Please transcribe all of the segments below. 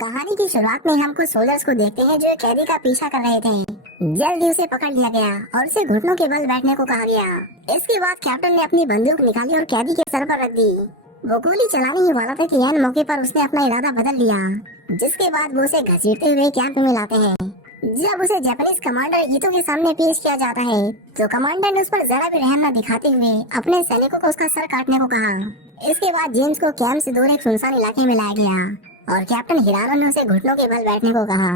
कहानी की शुरुआत में हम कुछ सोल्जर्स को देखते हैं जो एक कैदी का पीछा कर रहे थे। जल्दी उसे पकड़ लिया गया और उसे घुटनों के बल बैठने को कहा गया। इसके बाद कैप्टन ने अपनी बंदूक निकाली और कैदी के सर पर रख दी। वो गोली चलाने ही वाला था कि ऐन मौके पर उसने अपना इरादा बदल लिया, जिसके बाद वो उसे घसीटते हुए कैंप में लाते हैं। जब उसे जापानीज कमांडर ईतो के सामने पेश किया जाता है तो कमांडर ने उस पर जरा भी रहम न दिखाते हुए अपने सैनिकों को उसका सर काटने को कहा। इसके बाद जेम्स को कैंप से दूर एक सुनसान इलाके में लाया गया और कैप्टन हिरानो ने उसे घुटनों के बल बैठने को कहा।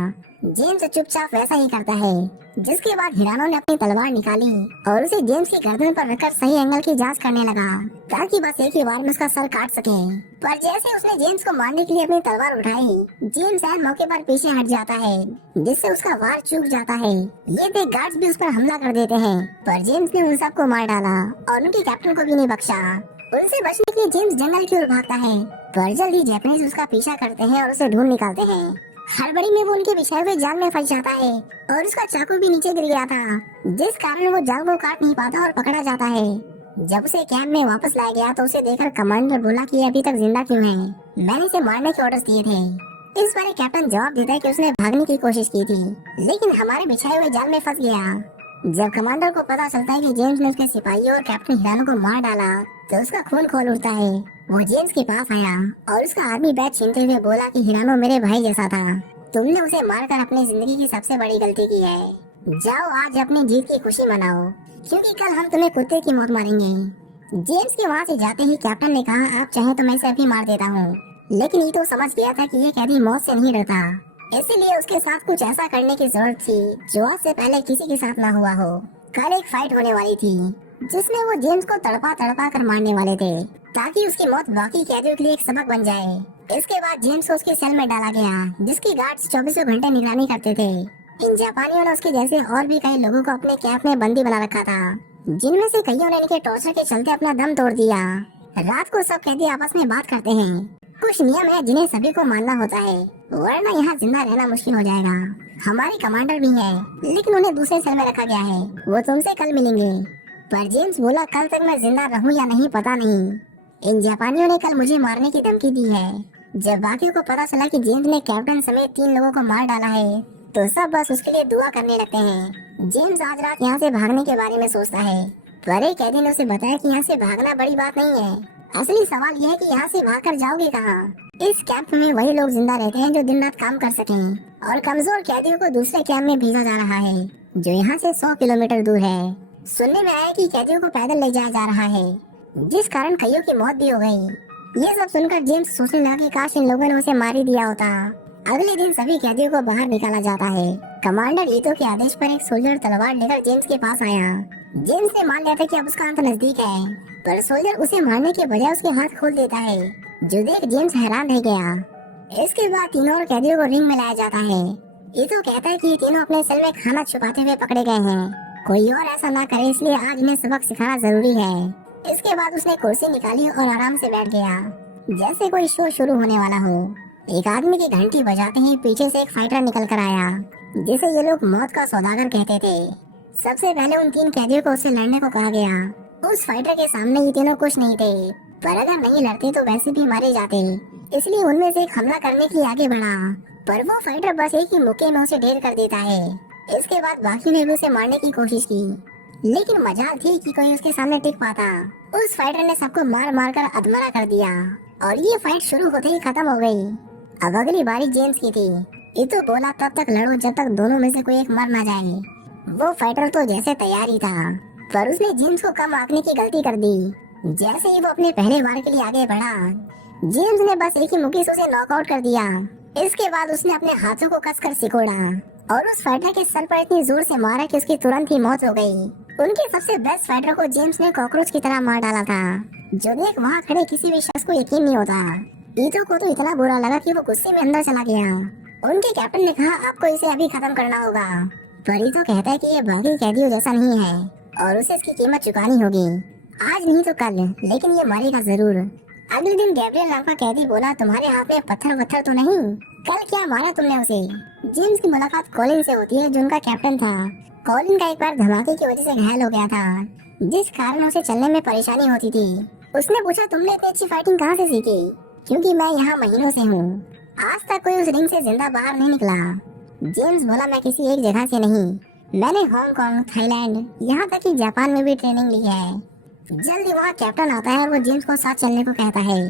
जेम्स चुपचाप वैसा ही करता है, जिसके बाद हिरानो ने अपनी तलवार निकाली और उसे जेम्स की गर्दन पर रखकर सही एंगल की जांच करने लगा ताकि बस एक ही बार में उसका सर काट सके। पर जैसे उसने जेम्स को मारने के लिए अपनी तलवार उठाई, जेम्स ऐन मौके पर पीछे हट जाता है, जिससे उसका वार चूक जाता है। ये देख गार्ड्स भी उस पर हमला कर देते हैं, पर जेम्स ने उन सबको मार डाला और उनके कैप्टन को भी नहीं बख्शा। उनसे बचने के लिए जेम्स जंगल की ओर भागता है, पर जल्दी जापानीज उसका पीछा करते हैं और उसे ढूंढ निकालते हैं। हड़बड़ी में वो उनके बिछाए हुए जाल में फंस जाता है और उसका चाकू भी नीचे गिर गया था, जिस कारण वो जाल को काट नहीं पाता और पकड़ा जाता है। जब उसे कैंप में वापस लाया गया तो उसे देखकर कमांडर बोला कि ये अभी तक जिंदा क्यों है, मैंने इसे मारने के ऑर्डर्स दिए थे। इस बार कैप्टन जवाब देता है कि उसने भागने की कोशिश की थी, लेकिन हमारे बिछाए हुए जाल में फंस गया। जब कमांडर को पता चलता है कि जेम्स ने उसके सिपाहियों और कैप्टन हिरानो को मार डाला तो उसका खून खौल उठता है। वो जेम्स के पास आया और उसका आर्मी बैच छीनते हुए बोला कि हिरानो मेरे भाई जैसा था, तुमने उसे मारकर अपनी जिंदगी की सबसे बड़ी गलती की है। जाओ आज अपनी जीत की खुशी मनाओ, क्योंकि कल हम तुम्हें कुत्ते की मौत मारेंगे। जेम्स के वहाँ से जाते ही कैप्टन ने कहा आप चाहे तो मैं इसे अभी मार देता हूँ, लेकिन ये तो समझ गया था कि ये कैदी मौत से नहीं डरता, इसीलिए उसके साथ कुछ ऐसा करने की जरूरत थी जो आज से पहले किसी के साथ ना हुआ हो। कल एक फाइट होने वाली थी जिसमें वो जेम्स को तड़पा तड़पा कर मारने वाले थे, ताकि उसकी मौत बाकी कैदियों के लिए एक सबक बन जाए। इसके बाद जेम्स को उसके सेल में डाला गया, जिसकी गार्ड्स 24 घंटे निगरानी करते थे। इन जापानियों ने उसके जैसे और भी कई लोगों को अपने कैंप में बंदी बना रखा था, जिनमें से कईयों ने इनके टॉर्चर के चलते अपना दम तोड़ दिया। रात को सब कैदी आपस में बात करते हैं। कुछ नियम है जिन्हें सभी को मानना होता है, वरना यहाँ जिंदा रहना मुश्किल हो जाएगा। हमारे कमांडर भी हैं, लेकिन उन्हें दूसरे सेल में रखा गया है, वो तुमसे कल मिलेंगे। पर जेम्स बोला कल तक मैं जिंदा रहूं या नहीं पता नहीं। इन जापानियों ने कल मुझे मारने की धमकी दी है। जब बाकियों को पता चला कि जेम्स ने कैप्टन समेत 3 लोगों को मार डाला है तो सब बस उसके लिए दुआ करने लगते हैं। जेम्स आज रात यहाँ से भागने के बारे में सोचता है, पर एक कैदी ने उसे बताया कि यहाँ से भागना बड़ी बात नहीं है, असली सवाल यह है कि यहाँ से भागकर जाओगे कहाँ। इस कैंप में वही लोग जिंदा रहते हैं जो दिन रात काम कर सकें, और कमजोर कैदियों को दूसरे कैंप में भेजा जा रहा है जो यहाँ से 100 किलोमीटर दूर है। सुनने में आया कि कैदियों को पैदल ले जाया जा रहा है, जिस कारण कईयों की मौत भी हो गई। ये सब सुनकर जेम्स सोचने लगा कि काश इन लोगों ने उसे मार ही दिया होता। अगले दिन सभी कैदियों को बाहर निकाला जाता है। कमांडर ईतो के आदेश पर एक सोल्जर तलवार लेकर जेम्स के पास आया। जेम्स ने मान लिया था कि अब उसका अंत नजदीक है, पर सोल्जर उसे मारने के बजाय उसके हाथ खोल देता है, जो देख जेम्स हैरान रह गया। इसके बाद तीनों और कैदियों को रिंग में लाया जाता है। ईतो कहता है कि ये तीनों अपने सेल में खाना छुपाते हुए पकड़े गए हैं, कोई और ऐसा ना करे, इसलिए आज इन्हें सबक सिखाना जरूरी है। इसके बाद उसने कुर्सी निकाली और आराम से बैठ गया, जैसे कोई शो शुरू होने वाला हो। एक आदमी की घंटी बजाते ही पीछे से एक फाइटर निकल कर आया, जिसे ये लोग मौत का सौदागर कहते थे। सबसे पहले उन 3 कैदियों को उससे लड़ने को कहा गया। उस फाइटर के सामने ये तीनों कुछ नहीं थे, पर अगर नहीं लड़ते तो वैसे भी मारे जाते, इसलिए उनमें से एक हमला करने के लिए आगे बढ़ा, पर वो फाइटर बस एक ही मुक्के में उसे ढेर कर देता है। इसके बाद बाकी ने भी उसे मारने की कोशिश की, लेकिन मजाल थी कि कोई उसके सामने टिक पाता। उस फाइटर ने सबको मार मार कर अधमरा कर दिया और ये फाइट शुरू होते ही खत्म हो गई। अब अगली बारी जेम्स की थी। इतो बोला तब तक लड़ो जब तक दोनों में से कोई एक मर ना जाए। वो फाइटर तो जैसे तैयार ही था, पर उसने जेम्स को कम आंकने की गलती कर दी। जैसे ही वो अपने पहले वार के लिए आगे बढ़ा, जेम्स ने बस एक ही मुक्के से उसे नॉकआउट कर दिया। इसके बाद उसने अपने हाथों को कसकर सिकोड़ा और उस फाइटर के सर पर इतनी जोर से मारा कि उसकी तुरंत ही मौत हो गई। उनके सबसे बेस्ट फाइटर को जेम्स ने कॉकरोच की तरह मार डाला था, जो देख वहाँ खड़े किसी भी शख्स को यकीन नहीं होता। ईतो को तो इतना बुरा लगा कि वो गुस्से में अंदर चला गया। उनके कैप्टन ने कहा आपको इसे अभी खत्म करना होगा, पर ईतो कहता है कि ये बाकी कैदियों जैसा नहीं है और उसे इसकी कीमत चुकानी होगी, आज नहीं तो कल, लेकिन ये मरेगा जरूर। अगले दिन गैब्रियल नाम का कैदी बोला तुम्हारे हाथ में पत्थर वत्थर तो नहीं, कल क्या मारा तुमने उसे। जेम्स की मुलाकात कॉलिन से होती है, जो उनका कैप्टन था। कॉलिन का एक बार धमाके की वजह से घायल हो गया था, जिस कारण उसे चलने में परेशानी होती थी। उसने पूछा तुमने इतनी अच्छी फाइटिंग कहाँ से सीखी, क्योंकि मैं यहाँ महीनों से हूँ। आज तक कोई उस रिंग से जिंदा बाहर नहीं निकला। जेम्स बोला, मैं किसी एक जगह से नहीं, मैंने हांगकांग, थाईलैंड, यहाँ तक कि जापान में भी ट्रेनिंग ली है। जल्दी वहाँ कैप्टन आता है और वो जेम्स को साथ चलने को कहता है।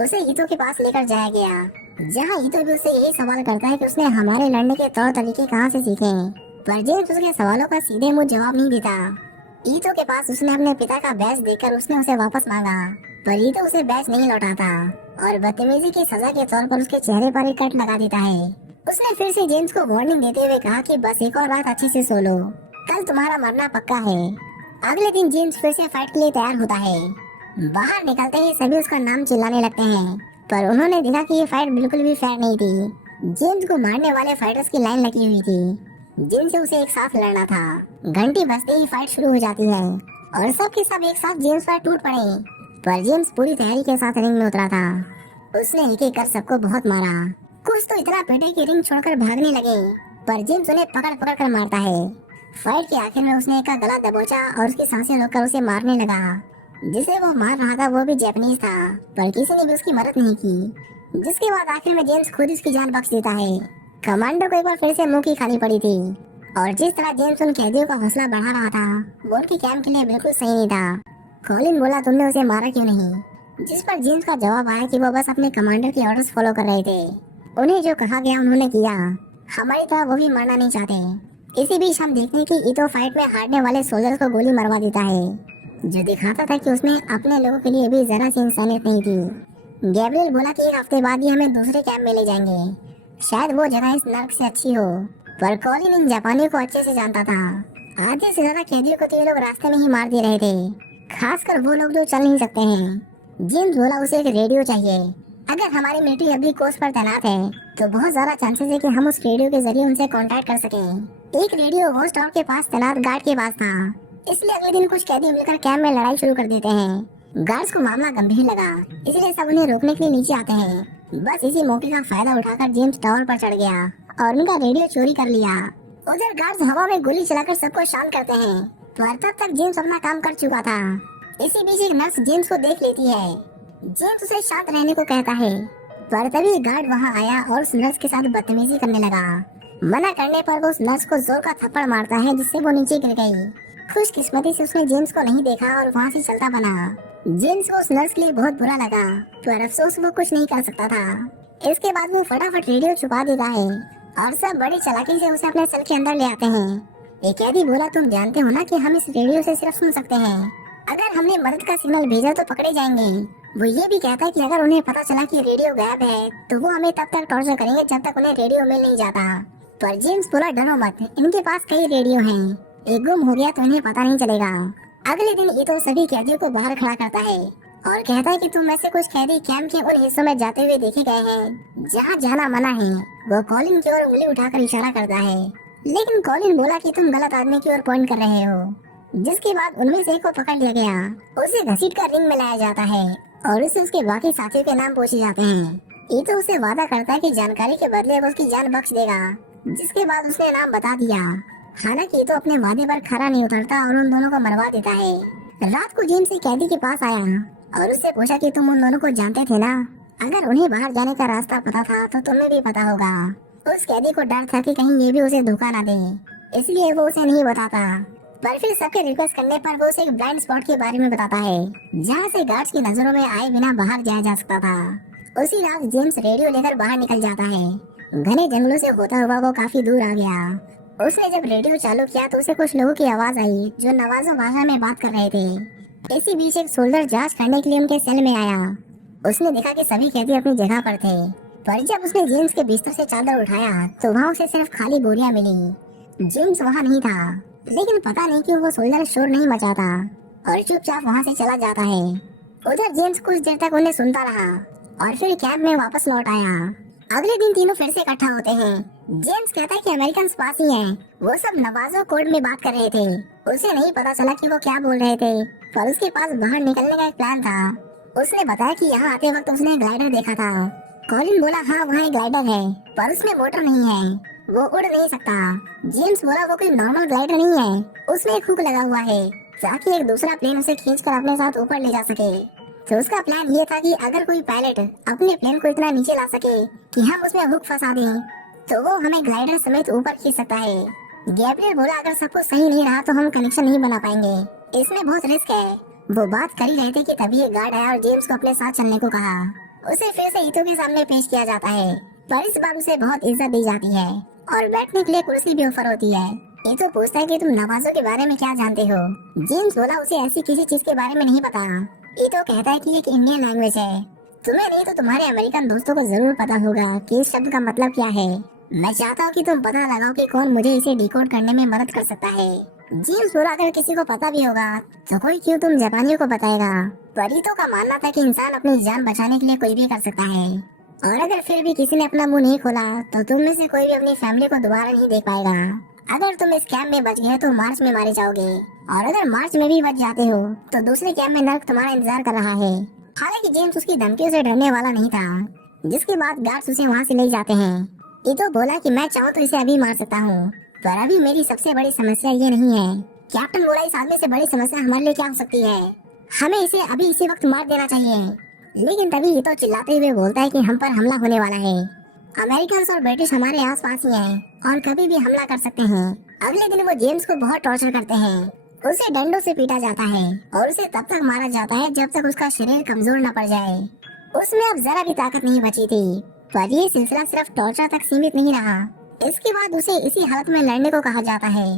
उसे ईतो के पास लेकर जाया गया, जहाँ ईतो भी उससे यही सवाल करता है कि उसने हमारे लड़ने के तौर तरीके कहाँ से सीखे, पर जेम्स उसके सवालों का सीधे मुंह जवाब नहीं देता। ईतो के पास उसने अपने पिता का बैच देखकर उसने उसे वापस मांगा, पर ईतो उसे बैच नहीं लौटाता और बदतमीजी की सजा के तौर पर उसके चेहरे पर एक कट लगा देता है। उसने फिर से जेम्स को वार्निंग देते हुए कहा कि बस एक और रात अच्छे से सो लो, कल तुम्हारा मरना पक्का है। अगले दिन जेम्स फिर से फाइट के लिए तैयार होता है। बाहर निकलते ही सभी उसका नाम चिल्लाने लगते हैं, पर उन्होंने देखा कि ये फाइट बिल्कुल भी फेयर नहीं थी। जेम्स को मारने वाले फाइटर्स की लाइन लगी हुई थी, जिनसे उसे एक साथ लड़ना था। घंटी बजते ही फाइट शुरू हो जाती है और सब के सब एक साथ जेम्स पर टूट पड़े, पर जेम्स पूरी तैयारी के साथ रिंग में उतरा था। उसने एक एक कर सबको बहुत मारा, कुछ तो इतना पीटे कि रिंग छोड़कर भागने लगे, पर जेम्स उन्हें पकड़ पकड़ कर मारता है। फाइट के आखिर में उसने एक का गला दबोचा और उसकी सांसें रोककर उसे मारने लगा। जिसे वो मार रहा था वो भी जापानीज था, पर किसी ने भी उसकी मदद नहीं की। जिसके बाद आखिर में जेम्स खुद उसकी जान बख्श देता है। कमांडो को एक बार फिर से मुंह की खानी पड़ी थी, और जिस तरह जेम्स उन कैदियों का हौसला बढ़ा रहा था वो उनकी कैंप के लिए बिल्कुल सही नहीं था। कॉलिन बोला, तुमने उसे मारा क्यों नहीं? जिस पर जेम्स का जवाब आया कि वो बस अपने कमांडर के ऑर्डर्स फॉलो कर रहे थे, उन्हें जो कहा गया उन्होंने किया, हमारी तरह वो भी मरना नहीं चाहते। इसी बीच हम देखते हैं कि ईतो फाइट में हारने वाले सोल्जर्स को गोली मरवा देता है, जो दिखाता था कि उसमें अपने लोगों के लिए भी जरा सी इंसानियत नहीं थी। गैब्रियल बोला कि एक हफ्ते बाद ही हमें दूसरे कैंप में ले जाएंगे, शायद वो जगह इस नर्क से अच्छी हो। पर कॉलिन इन जापानियों को अच्छे से जानता था। आधे से ज्यादा कैदियों को तो ये लोग रास्ते में ही मार दे रहे थे, खासकर वो लोग जो चल नहीं सकते हैं। जेम्स बोला, उसे एक रेडियो चाहिए। अगर हमारी मिलिट्री अभी कोस्ट पर तैनात है तो बहुत ज्यादा चांसेस है कि हम उस रेडियो के जरिए उनसे कांटेक्ट कर सकें। एक रेडियो वॉच टावर के पास तैनात गार्ड के पास था, इसलिए अगले दिन कुछ कैदी मिलकर कैंप में लड़ाई शुरू कर देते हैं। गार्ड्स को मामला गंभीर लगा, इसलिए सब उन्हें रोकने के लिए नीचे आते हैं। बस इसी मौके का फायदा उठाकर जेम्स टावर पर चढ़ गया और उनका रेडियो चोरी कर लिया। उधर गार्ड्स हवा में गोली चलाकर सबको शांत करते हैं, पर तब तक जेम्स अपना काम कर चुका था। इसी बीच एक नर्स जेम्स को देख लेती है। जेम्स उसे शांत रहने को कहता है, पर तभी गार्ड वहां आया और उस नर्स के साथ बदतमीजी करने लगा। मना करने पर वो उस नर्स को जोर का थप्पड़ मारता है, जिससे वो नीचे गिर गई। खुशकिस्मती से उसने जेम्स को नहीं देखा और वहाँ से चलता बना। जेम्स को उस नर्स के लिए बहुत बुरा लगा, पर अफसोस वो कुछ नहीं कर सकता था। इसके बाद वो फटाफट रेडियो छुपा देता है और सब बड़ी चालाकी से उसे अपने सेल के अंदर ले आते हैं। एक कैदी बोला, तुम जानते हो ना कि हम इस रेडियो से सिर्फ सुन सकते हैं, अगर हमने मदद का सिग्नल भेजा तो पकड़े जाएंगे। वो ये भी कहता है कि अगर उन्हें पता चला कि रेडियो गायब है तो वो हमें तब तक टॉर्चर करेंगे जब तक उन्हें रेडियो मिल नहीं जाता। पर जेम्स बोला, डरो मत, इनके पास कई रेडियो हैं, एक गुम हो गया तो इन्हें पता नहीं चलेगा। अगले दिन ईतो सभी कैदियों को बाहर खड़ा करता है और कहता है कि तुम में से कुछ कैदी कैंप के उन हिस्सों में जाते हुए देखे गए हैं जहाँ जाना मना है। वो कॉलिन की ओर उंगली उठाकर इशारा करता है, लेकिन कॉलिन बोला कि तुम गलत आदमी की ओर पॉइंट कर रहे हो। जिसके बाद उनमें से एक को पकड़ लिया गया, उसे घसीटकर रिंग में लाया जाता है और उससे उसके बाकी साथियों के नाम पूछे जाते हैं। ईतो उसे वादा करता है कि जानकारी के बदले वो उसकी जान बख्श देगा, जिसके बाद उसने नाम बता दिया। हालांकि ईतो अपने वादे पर खरा नहीं उतरता और उन दोनों को मरवा देता है। रात को जेम्स एक कैदी के पास आया और उससे पूछा कि तुम उन दोनों को जानते थे ना? अगर उन्हें बाहर जाने का रास्ता पता था तो तुम्हें भी पता होगा। उस कैदी को डर था कि कहीं ये भी उसे धोखा ना दे, इसलिए वो उसे नहीं बताता। पर फिर सबके रिक्वेस्ट करने पर वो उसे एक ब्लाइंड स्पॉट के बारे में बताता है, जहाँ से गार्ड्स की नजरों में आए बिना बाहर जाया जा सकता था। उसी रात जेम्स रेडियो लेकर बाहर निकल जाता है। घने जंगलों से होता हुआ वो काफी दूर आ गया। उसने जब रेडियो चालू किया तो उसे कुछ लोगों की आवाज आई जो नवाजो भाषा में बात कर रहे थे। इसी बीच एक सोल्जर जांच करने के लिए उनके सेल में आया। उसने देखा कि सभी कैदी अपनी जगह पर थे, पर जब उसने जेम्स के बिस्तर से चादर उठाया तो वहाँ उसे सिर्फ खाली बोरियां मिली। जेम्स वहाँ नहीं था, लेकिन पता नहीं क्यों वो सोल्जर शोर नहीं मचाता और चुपचाप वहाँ से चला जाता है। उधर जेम्स कुछ देर तक उन्हें सुनता रहा और फिर कैंप में वापस लौट आया। अगले दिन तीनों फिर से इकट्ठा होते हैं। जेम्स कहता है कि अमेरिकन पास ही हैं। वो सब नवाजो कोड में बात कर रहे थे। उसे नहीं पता चला कि वो क्या बोल रहे थे, पर उसके पास बाहर निकलने का एक प्लान था। उसने बताया कि यहाँ आते वक्त उसने ग्लाइडर देखा था। कॉलिन बोला, हाँ वहाँ एक ग्लाइडर है, पर उसमें मोटर नहीं है, वो उड़ नहीं सकता। जेम्स बोला, वो कोई नॉर्मल ग्लाइडर नहीं है, उसमें एक हुक लगा हुआ है ताकि एक दूसरा प्लेन उसे खींचकर अपने साथ ऊपर ले जा सके। तो उसका प्लान ये था कि अगर कोई पायलट अपने प्लेन को इतना नीचे ला सके कि हम उसमें हुक फंसा दें तो वो हमें ग्लाइडर समेत ऊपर खींच सकता है। गैब्रियल बोला अगर सब कुछ सही नहीं रहा तो हम कनेक्शन नहीं बना पाएंगे, इसमें बहुत रिस्क है। वो बात कर ही रहे थे कि तभी एक गार्ड आया और जेम्स को अपने साथ चलने को कहा। उसे फिर से ईतो के सामने पेश किया जाता है, पर इस बार उसे बहुत इज्जत दी जाती है और बैठने के लिए कुर्सी भी ऑफर होती है। ईतो पूछता है कि तुम नवाजों के बारे में क्या जानते हो। जेम्स बोला उसे ऐसी किसी चीज के बारे में नहीं पता। ईतो कहता है कि एक इंडियन लैंग्वेज है, तुम्हें नहीं तो तुम्हारे अमेरिकन दोस्तों को जरूर पता होगा कि इस शब्द का मतलब क्या है। मैं चाहता हूँ कि तुम पता लगाओ कि कौन मुझे इसे डिकोड करने में मदद कर सकता है। जेम्स बोला अगर किसी को पता भी होगा तो कोई क्यों तुम जापानियों को बताएगा। परीतो का मानना था कि इंसान अपनी जान बचाने के लिए कुछ भी कर सकता है, और अगर फिर भी किसी ने अपना मुंह नहीं खोला तो तुम में से कोई भी अपनी फैमिली को दोबारा नहीं देख पाएगा। अगर तुम इस कैंप में बच गए तो मार्च में मारे जाओगे, और अगर मार्च में भी बच जाते हो तो दूसरे कैंप में नर्क तुम्हारा इंतजार कर रहा है। हालांकि जेम्स उसकी धमकियों से डरने वाला नहीं था, जिसके बाद गार्ड्स उसे वहाँ से ले जाते हैं। ईतो बोला कि मैं चाहूँ तो इसे अभी मार सकता हूँ, पर अभी मेरी सबसे बड़ी समस्या ये नहीं है। कैप्टन बोला इस आदमी से बड़ी समस्या हमारे लिए क्या हो सकती है, हमें इसे अभी इसी वक्त मार देना चाहिए। लेकिन तभी ईतो चिल्लाते हुए बोलता है कि हम पर हमला होने वाला है। अमेरिकन और ब्रिटिश हमारे आसपास ही हैं और कभी भी हमला कर सकते हैं। अगले दिन वो जेम्स को बहुत टॉर्चर करते हैं, उसे डंडों से पीटा जाता है और उसे तब तक मारा जाता है जब तक उसका शरीर कमजोर न पड़ जाए। उसमें अब जरा भी ताकत नहीं बची थी, पर ये सिलसिला सिर्फ टॉर्चर तक सीमित नहीं रहा। इसके बाद उसे इसी हालत में लड़ने को कहा जाता है।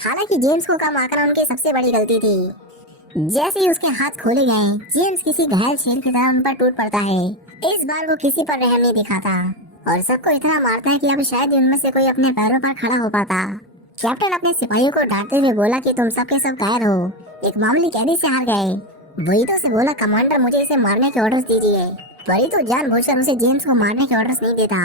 हालांकि जेम्स को कम आकर उनकी सबसे बड़ी गलती थी। जैसे ही उसके हाथ खोले गए, जेम्स किसी घायल शेर की तरह उन पर टूट पड़ता है। इस बार वो किसी पर रहम नहीं दिखाता और सबको इतना मारता है कि अब शायद उनमें से कोई अपने पैरों पर खड़ा हो पाता। कैप्टन अपने सिपाहियों को डांटते हुए बोला कि तुम सबके सब कायर हो, एक मामूली कैदी से हार गए। वहीतो से बोला कमांडर मुझे इसे मारने के ऑर्डर्स दीजिए। वहीतो जानबूझकर उसे जेम्स को मारने के ऑर्डर्स नहीं देता,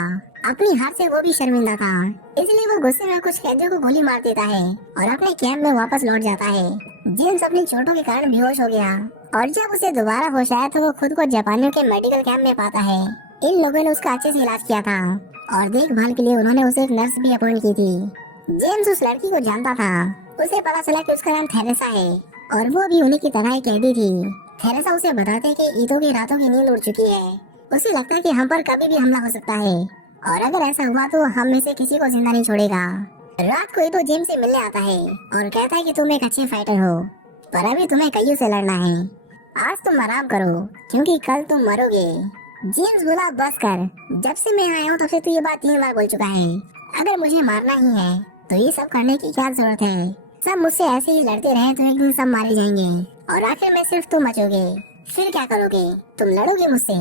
अपनी हार से वो भी शर्मिंदा था, इसलिए वो गुस्से में कुछ कैदियों को गोली मार देता है और अपने कैंप में वापस लौट जाता है। जेम्स अपनी चोटों के कारण बेहोश हो गया और जब उसे दोबारा होश आया तो वो खुद को जापानियों के मेडिकल कैंप में पाता है। इन लोगों ने उसका अच्छे से इलाज किया था और देखभाल के लिए उन्होंने उसे एक नर्स भी अपॉइंट की थी। जेम्स उस लड़की को जानता था, उसे पता चला कि उसका नाम थेरेसा है और वो भी उन्हीं की तरह एक कैदी थी। थेरेसा उसे बताते कि ईतो की रातों की नींद उड़ चुकी है, उसे लगता है कि हम पर कभी भी हमला हो सकता है और अगर ऐसा हुआ तो हम में से किसी को जिंदा नहीं छोड़ेगा। रात को ईतो जेम्स से मिलने आता है और कहता है कि तुम एक अच्छे फाइटर हो, पर अभी तुम्हें कईयों से लड़ना है। आज तुम आराम करो क्योंकि कल तुम मरोगे। जेम्स बोला बस कर, जब से मैं आया हूँ तब से तू ये बात 3 बार बोल चुका है। अगर मुझे मारना ही है तो ये सब करने की क्या जरूरत है। सब मुझसे ऐसे ही लड़ते रहे तो एक दिन सब मारे जाएंगे और आखिर में सिर्फ तुम बचोगे। फिर क्या करोगे, तुम लड़ोगे मुझसे।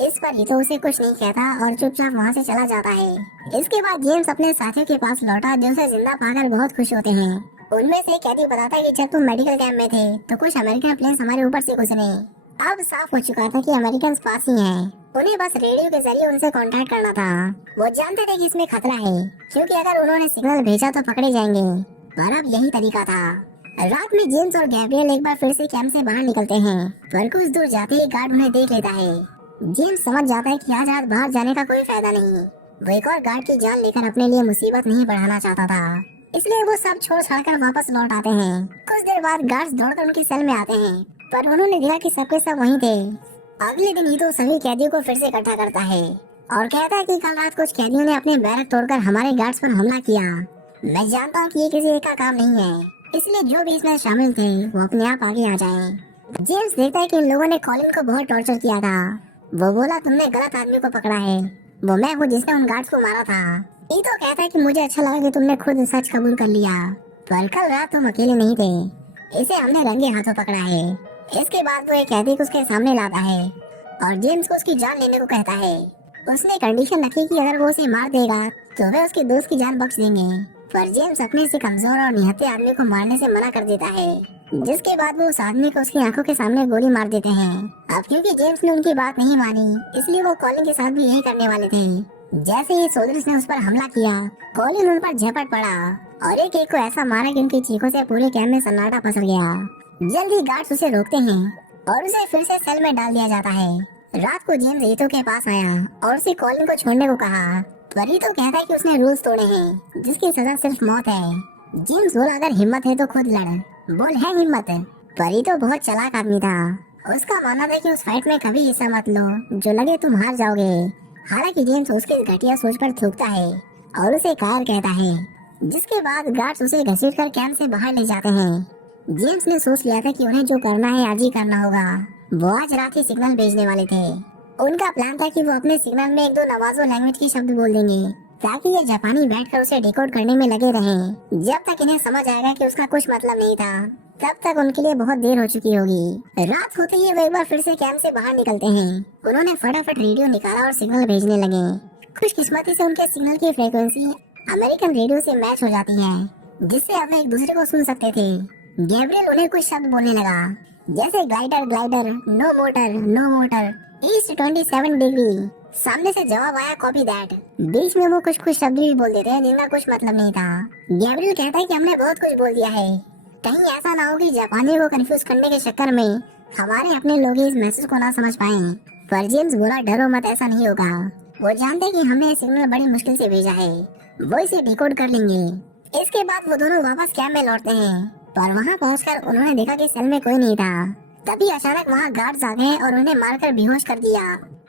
इस पर ईतो उसे कुछ नहीं कहता और चुपचाप वहाँ से चला जाता है। इसके बाद जेम्स अपने साथियों के पास लौटा जो उसे जिंदा पाकर बहुत खुश होते हैं। उनमें से कैदी बताता है कि जब तुम मेडिकल कैंप में थे तो कुछ अमेरिकन प्लेन्स हमारे ऊपर से गुजरे। अब साफ हो चुका था कि अमेरिकन पास ही हैं। उन्हें बस रेडियो के जरिए उनसे कांटेक्ट करना था। वो जानते थे कि इसमें खतरा है क्योंकि अगर उन्होंने सिग्नल भेजा तो पकड़े जाएंगे, पर अब यही तरीका था। रात में जेम्स और गैब्रियल एक बार फिर से कैंप से बाहर निकलते हैं, पर कुछ दूर जाते ही गार्ड उन्हें देख लेता है। जेम्स समझ जाता है कि आज रात बाहर जाने का कोई फायदा नहीं। वो एक और गार्ड की जान लेकर अपने लिए मुसीबत नहीं बढ़ाना चाहता था, इसलिए वो सब छोड़ छाड़कर वापस लौट आते हैं। कुछ देर बाद गार्ड्स दौड़कर उनकी सेल में आते हैं, पर उन्होंने देखा कि सबके सब वहीं थे। अगले दिन ईतो सभी कैदियों को फिर से इकट्ठा करता है और कहता है कि कल रात कुछ कैदियों ने अपने बैरक तोड़कर हमारे गार्ड्स पर हमला किया। मैं जानता हूँ कि ये किसी एक का काम नहीं है, इसलिए जो भी इसमें शामिल थे वो अपने आप आगे आ जाएं। जेम्स देखता है कि इन लोगों ने कॉलिन को बहुत टॉर्चर किया था। वो बोला तुमने गलत आदमी को पकड़ा है, वो मैं हूँ जिसने उन गार्ड्स को मारा था। ईतो कहता है कि मुझे अच्छा लगा कि तुमने खुद सच कबूल कर लिया, पर कल रात तुम अकेले नहीं थे, इसे हमने रंगे हाथों पकड़ा है। इसके बाद वो एक कैदी को उसके सामने लाता है और जेम्स को उसकी जान लेने को कहता है। उसने कंडीशन रखी कि अगर वो उसे मार देगा तो वे उसके दोस्त की जान बख्श देंगे, पर जेम्स अपने से कमजोर और निहत्थे आदमी को मारने से मना कर देता है, जिसके बाद वो उस आदमी को उसकी आंखों के सामने गोली मार देते हैं। अब क्योंकि जेम्स ने उनकी बात नहीं मानी, इसलिए वो कॉलिन के साथ भी यही करने वाले थे। जैसे ही सोल्जर्स ने उस पर हमला किया, कॉलिन उन पर झपट पड़ा और एक एक को ऐसा मारा कि उनकी चीखों से पूरे कैंप में सन्नाटा पसर गया। जल्दी गार्ड्स उसे रोकते हैं और उसे फिर से सेल में डाल दिया जाता है। रात को जेम्स ईतो के पास आया और उसे कॉलिन को छोड़ने को कहा, पर ईतो कहता है कि उसने रूल्स तोड़े हैं जिसकी सजा सिर्फ मौत है। जेम्स बोला अगर हिम्मत है तो खुद लड़। बोल है हिम्मत, पर ईतो बहुत चालाक आदमी था उसका मानना था कि उस फाइट में कभी हिस्सा मत लो, जो लगे तुम हार जाओगे। हालांकि जेम्स उसके घटिया सोच पर थूकता है और उसे कायर कहता है, जिसके बाद गार्ड्स उसे घसीटकर कैंप से बाहर ले जाते हैं। जेम्स ने सोच लिया था कि उन्हें जो करना है आज ही करना होगा। वो आज रात ही सिग्नल भेजने वाले थे। उनका प्लान था कि वो अपने सिग्नल में एक दो नवाजो लैंग्वेज के शब्द बोल देंगे ताकि ये जापानी बैठकर उसे डिकोड करने में लगे रहें। जब तक इन्हें समझ आएगा कि उसका कुछ मतलब नहीं था, तब तक उनके लिए बहुत देर हो चुकी होगी। रात होते ही वो एक बार फिर से कैंप से बाहर निकलते हैं। उन्होंने फटाफट रेडियो निकाला और सिग्नल भेजने लगे। खुशकिस्मती से उनके सिग्नल की फ्रीक्वेंसी अमेरिकन रेडियो से मैच हो जाती है, जिससे अब वे एक दूसरे को सुन सकते थे। गैब्रियल उन्हें कुछ शब्द बोलने लगा, जैसे glider glider, no motor, east 27 degree. सामने से जवाब आया कॉपी दैट। बीच में वो कुछ शब्द भी बोल देते हैं जिनका कुछ मतलब नहीं था। गैब्रियल कहता है कि हमने बहुत कुछ बोल दिया है, कहीं ऐसा ना हो कि जापानी को कंफ्यूज करने के चक्कर में हमारे अपने लोग इस मैसेज को ना समझ पाए। पर जेम्स बोला, डरो मत, ऐसा नहीं होगा। वो जानते कि हमने ये सिग्नल बड़ी मुश्किल से भेजा है, वो इसे डिकोड कर लेंगे। इसके बाद वो दोनों वापस कैंप में लौटते हैं, पर वहाँ पहुंचकर उन्होंने देखा कि सेल में कोई नहीं था। तभी अचानक वहाँ गार्ड्स आ गए और उन्हें मारकर बेहोश कर दिया।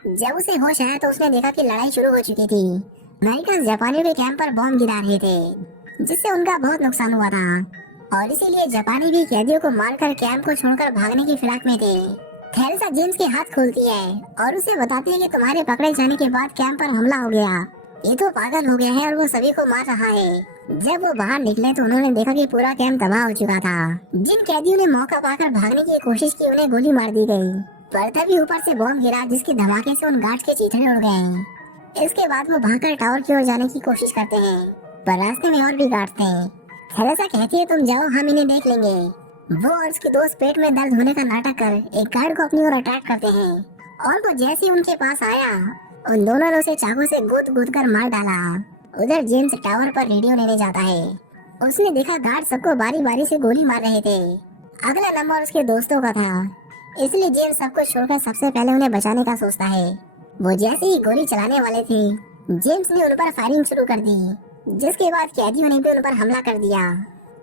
जब उसे होश आया तो उसने देखा कि लड़ाई शुरू हो चुकी थी। अमेरिकन जापानियों के कैंप पर बॉम्ब गिरा रहे थे, जिससे उनका बहुत नुकसान हुआ था और इसीलिए जापानी भी कैदियों को मारकर कैंप को छोड़कर भागने की फिराक में थे। थेरेसा जेम्स के हाथ खोलती है और उसे बताती है कि तुम्हारे पकड़े जाने के बाद कैंप पर हमला हो गया। ये तो पागल हो गया है और वो सभी को मार रहा है। जब वो बाहर निकले तो उन्होंने देखा कि पूरा कैंप तबाह हो चुका था। जिन कैदियों ने मौका पाकर भागने की कोशिश की उन्हें गोली मार दी गई। पर तभी ऊपर से बॉम्ब गिरा, जिसके धमाके से उन गार्ड्स के चीथड़े उड़ गए। इसके बाद वो भागकर टावर की ओर जाने की कोशिश करते हैं, पर रास्ते में और भी गार्ड्स थे। थेरेसा कहती है, तुम जाओ, हम इन्हें देख लेंगे। वो और उसके दोस्त पेट में दर्द होने का नाटक कर एक गार्ड को अपनी ओर अटैक करते हैं और वो जैसे उनके पास आया, उन दोनों ने उसे चाकू से गूद कर मार डाला। उधर जेम्स टावर पर रेडियो लेने जाता है। उसने देखा गार्ड सबको बारी बारी से गोली मार रहे थे। अगला नंबर उसके दोस्तों का था, इसलिए जेम्स सबको छोड़कर सबसे पहले उन्हें बचाने का सोचता है। वो जैसे ही गोली चलाने वाले थे, जेम्स ने उन पर फायरिंग शुरू कर दी, जिसके बाद कैदियों ने भी उन पर हमला कर दिया।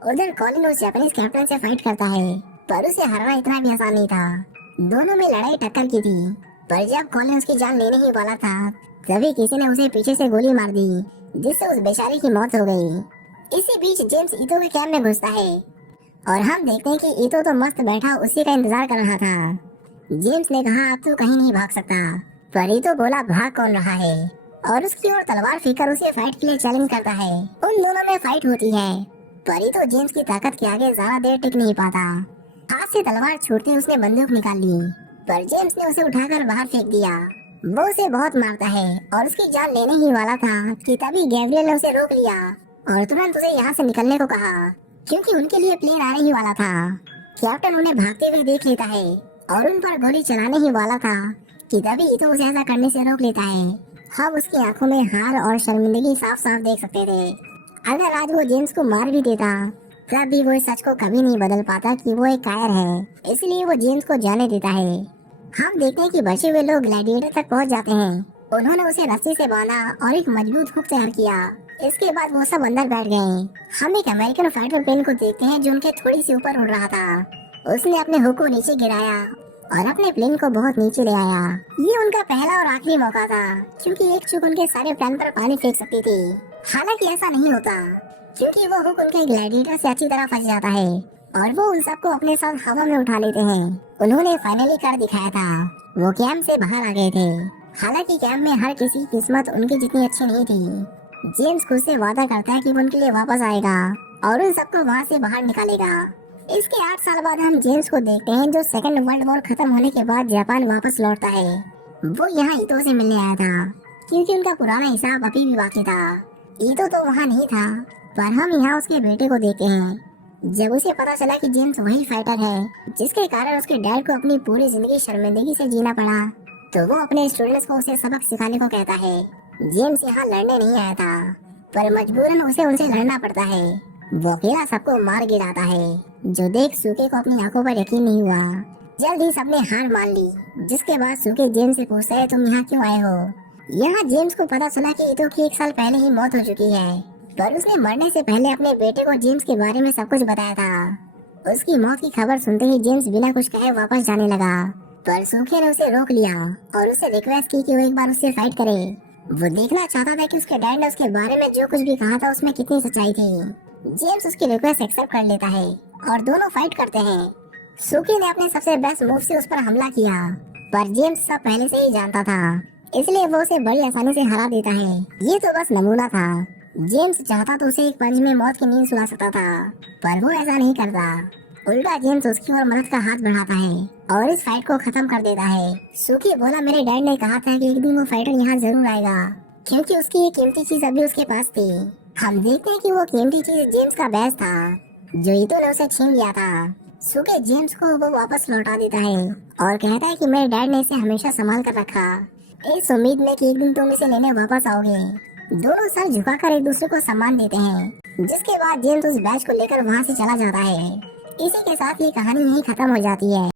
उधर कॉलिन उस जापानीज कैप्टन से फाइट करता है, पर उसे हराना इतना भी आसान नहीं था। दोनों में लड़ाई टक्कर की थी, पर जब कॉलिन उसकी जान लेने ही वाला था, तभी किसी ने उसे पीछे से गोली मार दी, जिससे उस बेचारे की मौत हो गई। इसी बीच जेम्स ईतो के कैंप में घुसता है और हम देखते हैं कि ईतो तो मस्त बैठा उसी का इंतजार कर रहा था। जेम्स ने कहा, अब तो कहीं नहीं भाग सकता, पर ईतो बोला, भाग कौन रहा है, और उसकी ओर तलवार फेंककर उसे फाइट के लिए चैलेंज करता है। उन दोनों में फाइट होती है, पर ईतो जेम्स की ताकत के आगे ज्यादा देर टिक नहीं पाता। हाथ से तलवार छूटते उसने बंदूक निकाल ली, पर जेम्स ने उसे उठाकर बाहर फेंक दिया। वो उसे बहुत मारता है और उसकी जान लेने ही वाला था कि तभी गैब्रियल ने उसे रोक लिया और तुरंत उसे यहाँ से निकलने को कहा, क्योंकि उनके लिए प्लेन आने ही वाला था। कैप्टन उन्हें भागते हुए देख लेता है और उन पर गोली चलाने ही वाला था कि तभी ईतो उसे ऐसा करने से रोक लेता है। हम उसकी आंखों में हार और शर्मिंदगी साफ साफ देख सकते थे। अगर आज वो जेम्स को मार भी देता, तब भी वो इस सच को कभी नहीं बदल पाता कि वो एक कायर है, इसलिए वो जेम्स को जाने देता है। हम देखते हैं कि बचे हुए लोग ग्लैडिएटर तक पहुंच जाते हैं। उन्होंने उसे रस्सी से बांधा और एक मजबूत हुक तैयार किया। इसके बाद वो सब अंदर बैठ गए। हम एक अमेरिकन फाइटर प्लेन को देखते हैं जो उनके थोड़ी सी ऊपर उड़ रहा था। उसने अपने हुक को नीचे गिराया और अपने प्लेन को बहुत नीचे ले आया। ये उनका पहला और आखिरी मौका था, क्योंकि एक चूक उनके सारे प्लान पर पानी फेंक सकती थी। हालांकि ऐसा नहीं होता, क्योंकि वो हुक उनके ग्लैडिएटर से अच्छी तरह फंस जाता है और वो उन सबको अपने साथ हवा में उठा लेते हैं। उन्होंने फाइनली कर दिखाया था, वो कैंप से बाहर आ गए थे। हालांकि कैंप में हर किसी की किस्मत उनकी जितनी अच्छी नहीं थी। जेम्स खुद से वादा करता है कि वो उनके लिए वापस आएगा और उन सबको वहाँ से बाहर निकालेगा। इसके 8 साल बाद हम जेम्स को देखते हैं, जो सेकंड वर्ल्ड वॉर खत्म होने के बाद जापान वापस लौटता है। वो यहाँ ईतो से मिलने आया था, क्योंकि उनका पुराना हिसाब अभी भी बाकी था। ईतो तो वहाँ नहीं था, पर हम यहाँ उसके बेटे को देखते हैं। जब उसे पता चला कि जेम्स वही फाइटर है जिसके कारण उसके डैड को अपनी पूरी जिंदगी शर्मिंदगी से जीना पड़ा, तो वो अपने स्टूडेंट्स को उसे सबक सिखाने को कहता है। जेम्स यहाँ लड़ने नहीं आया था, पर मजबूरन उसे उनसे लड़ना पड़ता है। वो अकेला सबको मार गिराता है, जो देख सूके को अपनी आंखों पर यकीन नहीं हुआ। जल्द ही सबने हार मान ली, जिसके बाद सूके जेम्स से पूछता है, तुम यहाँ क्यों आए हो? यहाँ जेम्स को पता चला कि ईतो की 1 साल पहले ही मौत हो चुकी है, पर उसने मरने से पहले अपने बेटे को जेम्स के बारे में सब कुछ बताया था। उसकी मौत की खबर सुनते ही जेम्स बिना कुछ कहे वापस जाने लगा। पर सूखे ने उसे रोक लिया और उसे रिक्वेस्ट की कि वो एक बार उससे फाइट करे। वो देखना चाहता था कि उसके डैड ने उसके बारे में जो कुछ भी कहा था उसमें कितनी सच्चाई थी। जेम्स उसकी रिक्वेस्ट एक्सेप्ट कर लेता है और दोनों फाइट करते हैं। सूकी ने अपने सबसे बेस्ट मूव से उस पर हमला किया, पर जेम्स सब पहले से ही जानता था, इसलिए वो उसे बड़ी आसानी से हरा देता है। ये तो बस नमूना था। जेम्स चाहता तो उसे एक पंच में मौत की नींद सुला सकता था, पर वो ऐसा नहीं करता। उल्टा जेम्स उसकी ओर मदद का हाथ बढ़ाता है और इस फाइट को खत्म कर देता है। सूकी बोला, मेरे डैड ने कहा था कि एक दिन वो फाइटर यहाँ जरूर आएगा, क्योंकि उसकी ये कीमती चीज अभी उसके पास थी। हम देखते हैं कि वो कीमती चीज जेम्स का बैज था जो ईतो ने उसे छीन लिया था। सूकी जेम्स को वो वापस लौटा देता है और कहता है कि मेरे डैड ने इसे हमेशा संभाल कर रखा, इस उम्मीद में कि एक दिन तुम इसे लेने वापस आओगे। दोनों सर झुकाकर एक दूसरे को सम्मान देते हैं, जिसके बाद जेम्स उस बैच को लेकर वहाँ से चला जाता है। इसी के साथ ये कहानी यहीं खत्म हो जाती है।